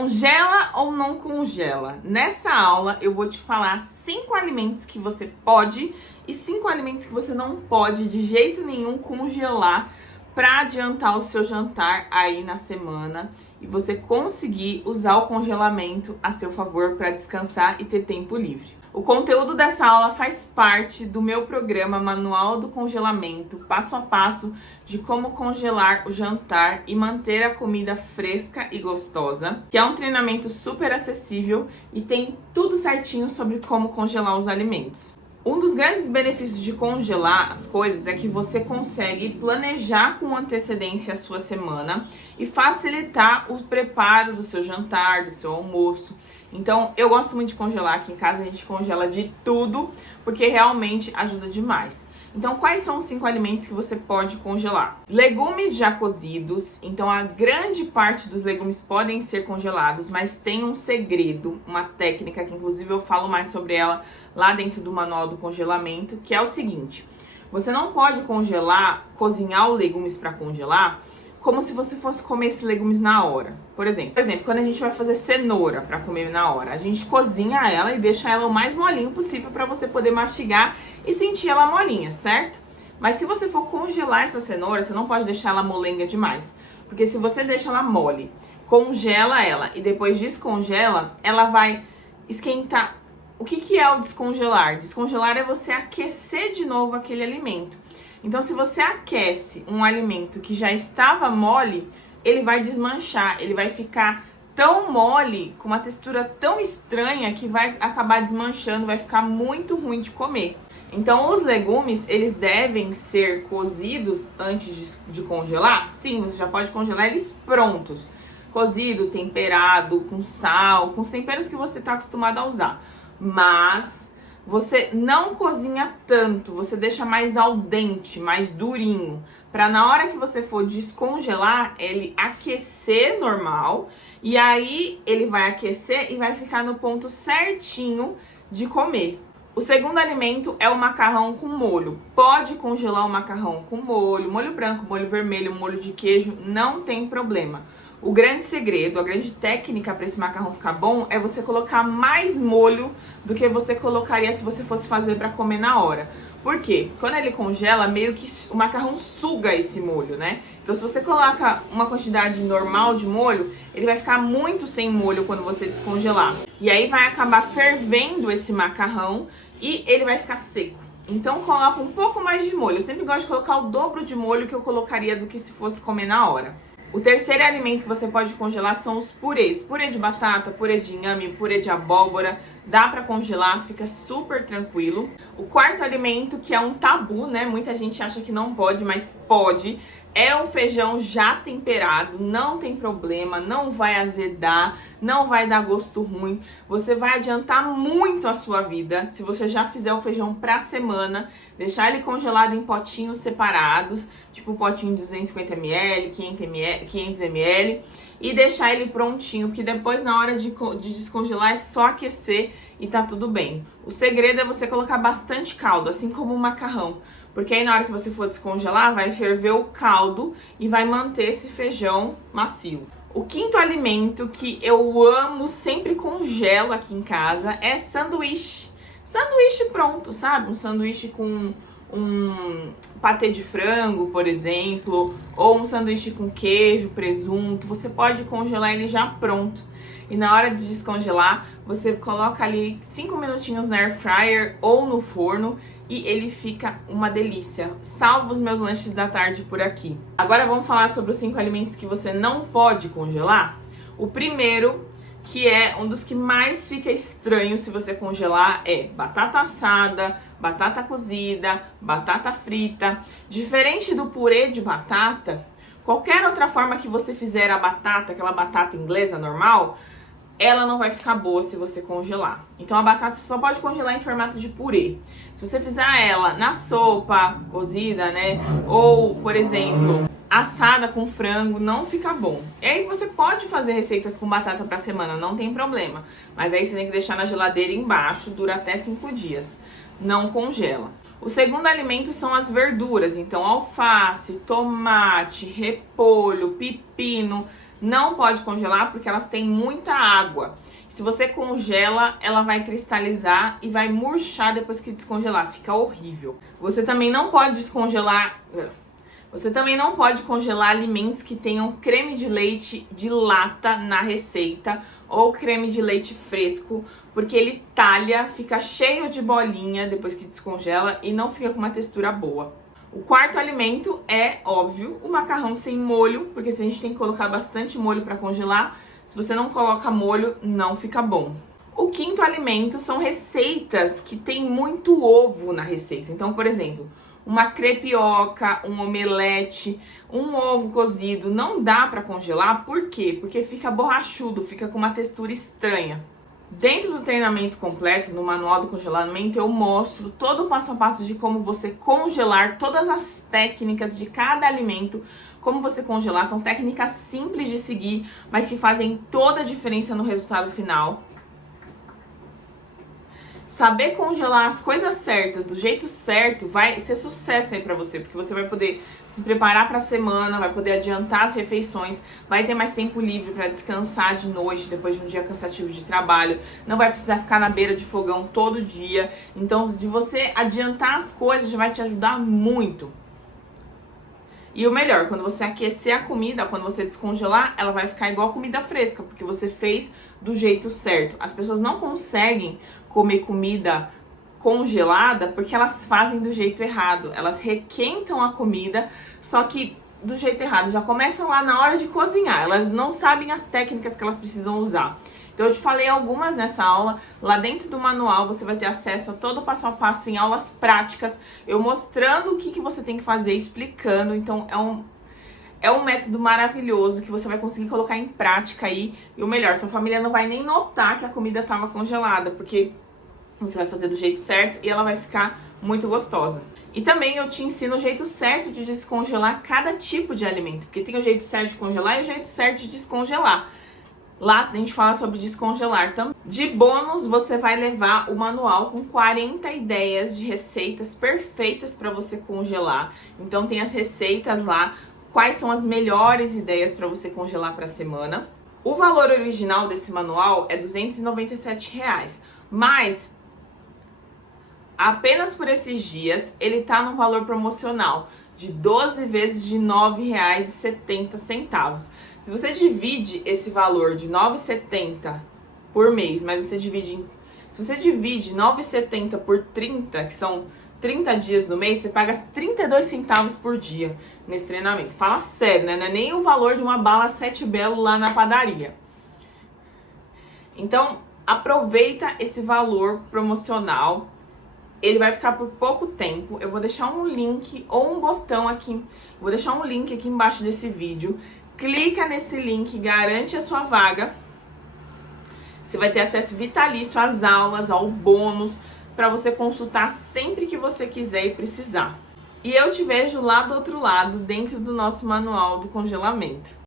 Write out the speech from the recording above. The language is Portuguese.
Congela ou não congela? Nessa aula eu vou te falar 5 alimentos que você pode e 5 alimentos que você não pode de jeito nenhum congelar para adiantar o seu jantar aí na semana e você conseguir usar o congelamento a seu favor para descansar e ter tempo livre. O conteúdo dessa aula faz parte do meu programa Manual do Congelamento, passo a passo de como congelar o jantar e manter a comida fresca e gostosa, que é um treinamento super acessível e tem tudo certinho sobre como congelar os alimentos. Um dos grandes benefícios de congelar as coisas é que você consegue planejar com antecedência a sua semana e facilitar o preparo do seu jantar, do seu almoço. Então, eu gosto muito de congelar. Aqui em casa a gente congela de tudo, porque realmente ajuda demais. Então, quais são os 5 alimentos que você pode congelar? Legumes já cozidos. Então, a grande parte dos legumes podem ser congelados, mas tem um segredo, uma técnica que inclusive eu falo mais sobre ela lá dentro do manual do congelamento, que é o seguinte: você não pode cozinhar os legumes para congelar como se você fosse comer esses legumes na hora. Por exemplo, quando a gente vai fazer cenoura para comer na hora, a gente cozinha ela e deixa ela o mais molinho possível para você poder mastigar e sentir ela molinha, certo? Mas se você for congelar essa cenoura, você não pode deixar ela molenga demais, porque se você deixa ela mole, congela ela e depois descongela, ela vai esquentar. O que é o descongelar? Descongelar é você aquecer de novo aquele alimento. Então, se você aquece um alimento que já estava mole, ele vai desmanchar, ele vai ficar tão mole, com uma textura tão estranha, que vai acabar desmanchando, vai ficar muito ruim de comer. Então, os legumes, eles devem ser cozidos antes de congelar? Sim, você já pode congelar eles prontos. Cozido, temperado, com sal, com os temperos que você está acostumado a usar. Mas você não cozinha tanto, você deixa mais al dente, mais durinho, para na hora que você for descongelar, ele aquecer normal, e aí ele vai aquecer e vai ficar no ponto certinho de comer. O segundo alimento é o macarrão com molho. Pode congelar o macarrão com molho branco, molho vermelho, molho de queijo, não tem problema. O grande segredo, a grande técnica para esse macarrão ficar bom é você colocar mais molho do que você colocaria se você fosse fazer para comer na hora. Por quê? Quando ele congela, meio que o macarrão suga esse molho, né? Então, se você coloca uma quantidade normal de molho, ele vai ficar muito sem molho quando você descongelar. E aí vai acabar fervendo esse macarrão e ele vai ficar seco. Então, coloca um pouco mais de molho. Eu sempre gosto de colocar o dobro de molho que eu colocaria do que se fosse comer na hora. O terceiro alimento que você pode congelar são os purês. Purê de batata, purê de inhame, purê de abóbora. Dá pra congelar, fica super tranquilo. O quarto alimento, que é um tabu, né? Muita gente acha que não pode, mas pode. É o feijão já temperado, não tem problema, não vai azedar, não vai dar gosto ruim. Você vai adiantar muito a sua vida se você já fizer o feijão pra semana, deixar ele congelado em potinhos separados, tipo um potinho de 250 ml, 500 ml, e deixar ele prontinho, porque depois na hora de descongelar é só aquecer e tá tudo bem. O segredo é você colocar bastante caldo, assim como o macarrão. Porque aí na hora que você for descongelar, vai ferver o caldo e vai manter esse feijão macio. O quinto alimento que eu amo, sempre congelo aqui em casa, é sanduíche. Sanduíche pronto, sabe? Um sanduíche com um patê de frango, por exemplo, ou um sanduíche com queijo, presunto. Você pode congelar ele já pronto. E na hora de descongelar, você coloca ali 5 minutinhos na air fryer ou no forno e ele fica uma delícia. Salvo os meus lanches da tarde por aqui. Agora vamos falar sobre os 5 alimentos que você não pode congelar. O primeiro, que é um dos que mais fica estranho se você congelar, é batata assada, batata cozida, batata frita. Diferente do purê de batata, qualquer outra forma que você fizer a batata, aquela batata inglesa normal, ela não vai ficar boa se você congelar. Então a batata você só pode congelar em formato de purê. Se você fizer ela na sopa, cozida, né? Ou, por exemplo, assada com frango, não fica bom. E aí você pode fazer receitas com batata pra semana, não tem problema. Mas aí você tem que deixar na geladeira embaixo, dura até 5 dias. Não congela. O segundo alimento são as verduras. Então alface, tomate, repolho, pepino, não pode congelar porque elas têm muita água. Se você congela, ela vai cristalizar e vai murchar depois que descongelar. Fica horrível. Você também não pode descongelar... Você também não pode congelar alimentos que tenham creme de leite de lata na receita ou creme de leite fresco, porque ele talha, fica cheio de bolinha depois que descongela e não fica com uma textura boa. O quarto alimento é, óbvio, o macarrão sem molho, porque se a gente tem que colocar bastante molho para congelar, se você não coloca molho, não fica bom. O quinto alimento são receitas que tem muito ovo na receita. Então, por exemplo, uma crepioca, um omelete, um ovo cozido, não dá para congelar. Por quê? Porque fica borrachudo, fica com uma textura estranha. Dentro do treinamento completo, no manual do congelamento, eu mostro todo o passo a passo de como você congelar, todas as técnicas de cada alimento, como você congelar. São técnicas simples de seguir, mas que fazem toda a diferença no resultado final. Saber congelar as coisas certas, do jeito certo, vai ser sucesso aí pra você, porque você vai poder se preparar pra semana, vai poder adiantar as refeições, vai ter mais tempo livre pra descansar de noite, depois de um dia cansativo de trabalho, não vai precisar ficar na beira de fogão todo dia. Então, de você adiantar as coisas já vai te ajudar muito. E o melhor, quando você aquecer a comida, quando você descongelar, ela vai ficar igual comida fresca, porque você fez do jeito certo. As pessoas não conseguem comer comida congelada porque elas fazem do jeito errado. Elas requentam a comida, só que do jeito errado. Já começam lá na hora de cozinhar. Elas não sabem as técnicas que elas precisam usar. Então eu te falei algumas nessa aula. Lá dentro do manual você vai ter acesso a todo o passo a passo em aulas práticas, eu mostrando o que você tem que fazer, explicando. Então é um método maravilhoso que você vai conseguir colocar em prática aí. E o melhor, sua família não vai nem notar que a comida estava congelada, porque você vai fazer do jeito certo e ela vai ficar muito gostosa. E também eu te ensino o jeito certo de descongelar cada tipo de alimento, porque tem o jeito certo de congelar e o jeito certo de descongelar. Lá a gente fala sobre descongelar também. De bônus, você vai levar o manual com 40 ideias de receitas perfeitas para você congelar. Então tem as receitas lá, quais são as melhores ideias para você congelar para a semana. O valor original desse manual é R$ 297, mas apenas por esses dias ele tá no valor promocional de 12 vezes de R$ 9,70. Se você divide esse valor de R$ 9,70 por mês, mas se você divide R$ 9,70 por 30, que são 30 dias no mês, você paga 32 centavos por dia nesse treinamento. Fala sério, né? Não é nem o valor de uma bala 7 Belo lá na padaria. Então, aproveita esse valor promocional. Ele vai ficar por pouco tempo. Eu vou deixar um link ou um botão aqui. Vou deixar um link aqui embaixo desse vídeo. Clica nesse link, garante a sua vaga. Você vai ter acesso vitalício às aulas, ao bônus, para você consultar sempre que você quiser e precisar. E eu te vejo lá do outro lado, dentro do nosso manual do congelamento.